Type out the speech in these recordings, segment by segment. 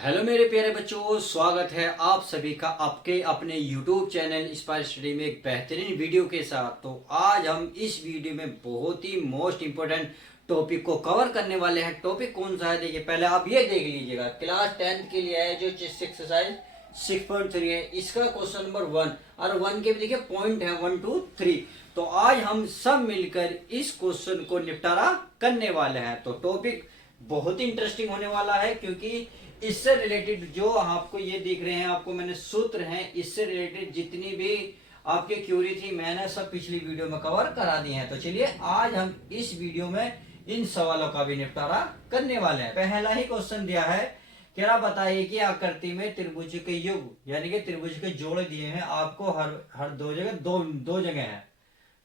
Hello मेरे प्यारे बच्चों, स्वागत है आप सभी का आपके अपने YouTube चैनल इंस्पायर स्टडी में एक बेहतरीन वीडियो के साथ। तो आज हम इस वीडियो में बहुत ही मोस्ट इम्पोर्टेंट टॉपिक को कवर करने वाले हैं। टॉपिक कौन सा है, देखिए पहले आप ये देख लीजिएगा। क्लास 10th के लिए है जो चेस्ट एक्सरसाइज 6.3 है, इसका क्वेश्चन नंबर 1 और 1 के भी देखिए पॉइंट है 1 2 3। तो आज हम सब मिलकर इस क्वेश्चन को निपटारा करने वाले हैं। तो टॉपिक बहुत ही इंटरेस्टिंग होने वाला है, क्योंकि इससे रिलेटेड जो आपको ये दिख रहे हैं, आपको मैंने सूत्र हैं, इससे रिलेटेड जितनी भी आपकी क्यूरी थी मैंने सब पिछली वीडियो में कवर करा दी हैं। तो चलिए आज हम इस वीडियो में इन सवालों का भी निपटारा करने वाले हैं। पहला ही क्वेश्चन दिया है, क्या बताइए कि आकृति में त्रिभुज के युग यानी कि त्रिभुज के जोड़ दिए हैं आपको। हर दो जगह दो जगह है,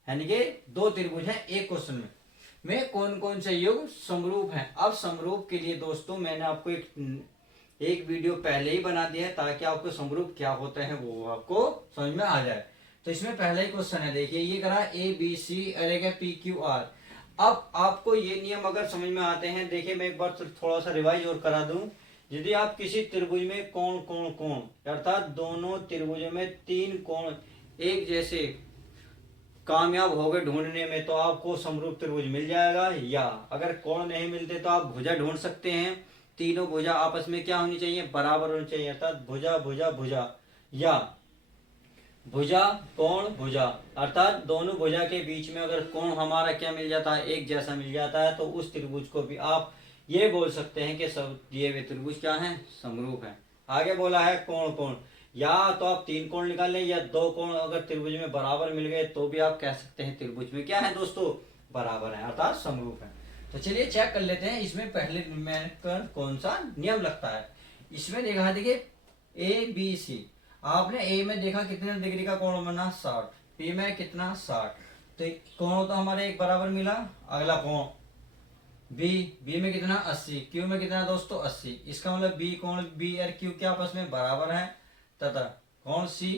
यानी कि दो त्रिभुज है एक क्वेश्चन में कौन कौन से युग समरूप हैं। अब समरूप के लिए दोस्तों मैंने आपको एक वीडियो पहले ही बना दिया है, ताकि आपको समरूप क्या होता है वो आपको समझ में आ जाए। तो इसमें पहला ही क्वेश्चन है, देखिए ये करा ए बी सी अरे पी क्यू आर। अब आपको ये नियम अगर समझ में आते हैं, देखिए मैं एक बार थोड़ा सा रिवाइज और करा दूं। यदि आप किसी त्रिभुज में कोण कोण कोण अर्थात दोनों त्रिभुजों में तीन कोण एक जैसे कामयाब हो गए ढूंढने में, तो आपको समरूप त्रिभुज मिल जाएगा। या अगर कोण नहीं मिलते तो आप भुजा ढूंढ सकते हैं। तीनों भुजा आपस में क्या होनी चाहिए, बराबर होनी चाहिए, अर्थात भुजा भुजा भुजा, या भुजा कोण भुजा, अर्थात दोनों भुजा के बीच में अगर कोण हमारा क्या मिल जाता है, एक जैसा मिल जाता है, तो उस त्रिभुज को भी आप ये बोल सकते हैं कि सब दिए हुए त्रिभुज क्या है, समरूप है। आगे बोला है कोण कोण, या तो आप तीन कोण निकाल लें या दो कोण अगर त्रिभुज में बराबर मिल गए तो भी आप कह सकते हैं त्रिभुज में क्या है दोस्तों, बराबर है, अर्थात समरूप है। तो चलिए चेक कर लेते हैं इसमें पहले में कौन सा नियम लगता है। इसमें देखा, देखिए ए बी सी, आपने ए में देखा कितने डिग्री का कोण बना 60, बी में कितना 60, तो कोण तो हमारे एक बराबर मिला। अगला कोण बी में कितना 80, क्यू में कितना दोस्तों 80। इसका मतलब बी कोण बी और क्यू क्या आपस में बराबर है, तथा कोण सी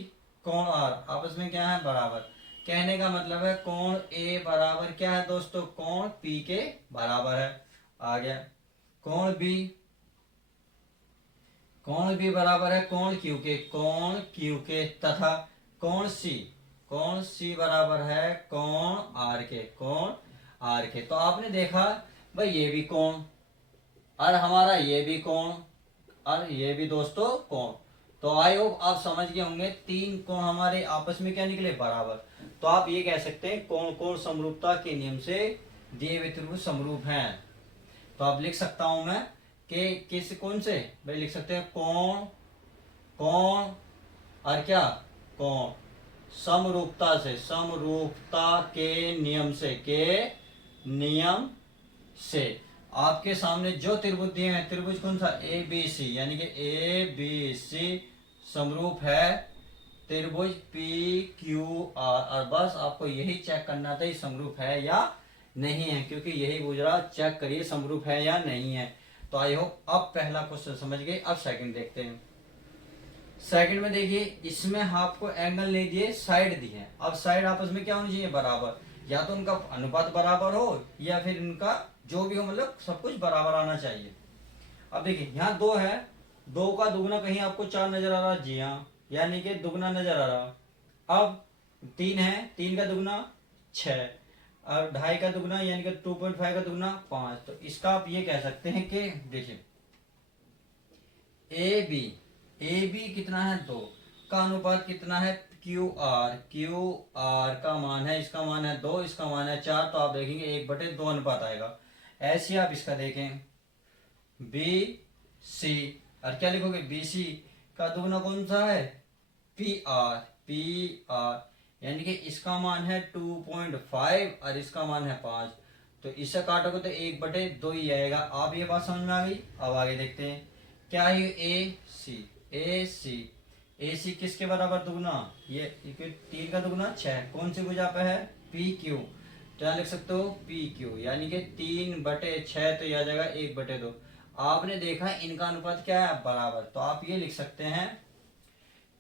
कोण आर आपस में क्या है, बराबर। कहने का मतलब है कोण ए बराबर क्या है दोस्तों, कोण पी के बराबर है। आ गया कोण बी बराबर है कोण क्यू के तथा कोण सी बराबर है कोण आर के। तो आपने देखा भाई ये भी कोण और हमारा ये भी कोण और ये भी दोस्तों कोण। तो आई होप आप समझ गए होंगे, तीन कोण हमारे आपस में क्या निकले, बराबर। तो आप ये कह सकते हैं कोण कोण समरूपता के नियम से दिए हुए त्रिभुज समरूप हैं। तो आप लिख सकता हूं मैं कि किस कौन से भाई लिख सकते हैं कोण और क्या कोण समरूपता के नियम से आपके सामने जो त्रिभुज दिए हैं, त्रिभुज कौन सा, ए बी सी, यानी कि ए बी सी समरूप है त्रिभुज पी क्यू आर। और बस आपको यही चेक करना था समरूप है या नहीं है, क्योंकि यही पूछ रहा, चेक करिए समरूप है या नहीं है। तो आई होप अब पहला क्वेश्चन समझ गए। अब सेकंड देखते हैं। सेकंड में देखिए इसमें आपको एंगल नहीं दिए, साइड दी है। अब साइड आपस में क्या होनी चाहिए, बराबर। या तो उनका अनुपात बराबर हो या फिर इनका जो भी हो, मतलब सब कुछ बराबर आना चाहिए। अब देखिए यहाँ दो है, दो का दुगना कहीं आपको चार नजर आ रहा, जी हाँ, यानी कि दुगना नजर आ रहा। अब तीन है, तीन का दुगना 6 और ढाई का दुगना यानी कि 2.5 का दुगना 5। तो इसका आप ये कह सकते हैं कि देखिए ए बी कितना है 2 का अनुपात कितना है क्यू आर का मान है, इसका मान है 2, इसका मान है 4। तो आप देखेंगे 1/2 अनुपात आएगा। ऐसे आप इसका देखें बी सी, और क्या लिखोगे, बी सी का दुगना कौन सा है, पी आर, यानी कि इसका मान है 2.5 और इसका मान है 5। तो इससे काटोगे तो 1/2 ही आएगा। आप ये बात समझ में आ गई। अब आगे देखते हैं क्या है, ए सी किसके बराबर दुगना, ये 3 का दुगना 6, कौन सी भुजा पे है, पी क्यू। तो यहाँ लिख सकते हो पी क्यू, यानी कि 3/6, तो यह आ जाएगा 1/2। आपने देखा इनका अनुपात क्या है, बराबर। तो आप ये लिख सकते हैं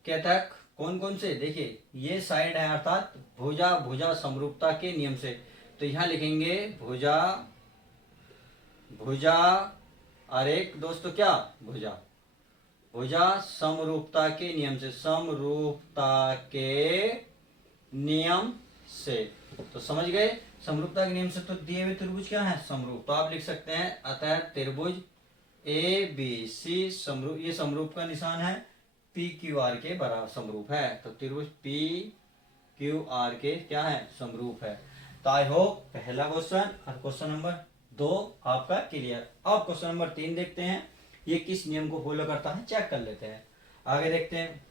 कहता है कौन कौन से, देखिए ये साइड है, अर्थात भुजा समरूपता के नियम से। तो यहाँ लिखेंगे भुजा और एक दोस्तों क्या, भुजा। भुजा समरूपता के नियम से, समरूपता के नियम से। तो समझ गए, समरूपता के नियम से तो दिए हुए त्रिभुज क्या है, समरूप। तो आप लिख सकते हैं अतः त्रिभुज ए बी सी समरूप, ये समरूप का निशान है, पी क्यू आर के बराबर समरूप है। तो त्रिभुज पी क्यू आर के क्या है, समरूप है। तो आई होप पहला क्वेश्चन और क्वेश्चन नंबर 2 आपका क्लियर। अब क्वेश्चन नंबर 3 देखते हैं, ये किस नियम को फॉलो करता है चेक कर लेते हैं। आगे देखते हैं,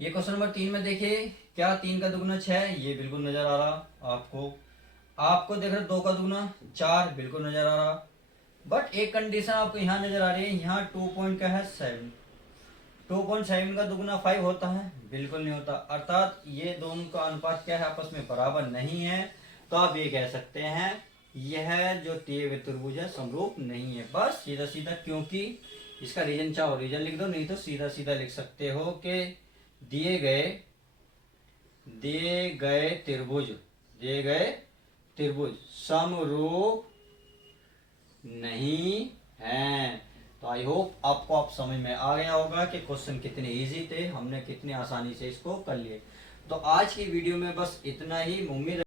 ये क्वेश्चन नंबर 3 में देखिए, क्या 3 का दुगुना 6, ये बिल्कुल नजर आ रहा आपको। आपको देख रहे 2 का दुगुना 4, बिल्कुल नजर आ रहा। बट एक कंडीशन आपको यहाँ नजर आ रही है, यहाँ 2 पॉइंट का है 7, 2.7 का दुगुना 5 होता है, बिल्कुल नहीं होता। अर्थात ये दोनों का अनुपात क्या है, आपस में बराबर नहीं है। तो आप ये कह सकते हैं यह जो दिए हुए त्रिभुज है समरूप नहीं है। बस सीधा सीधा, क्योंकि इसका रीजन चाहो रीजन लिख दो, नहीं तो सीधा सीधा लिख सकते हो कि दिए गए त्रिभुज समरूप नहीं है। तो आई होप आपको आप समझ में आ गया होगा कि क्वेश्चन कितने इजी थे, हमने कितनी आसानी से इसको कर लिए। तो आज की वीडियो में बस इतना ही। उम्मीद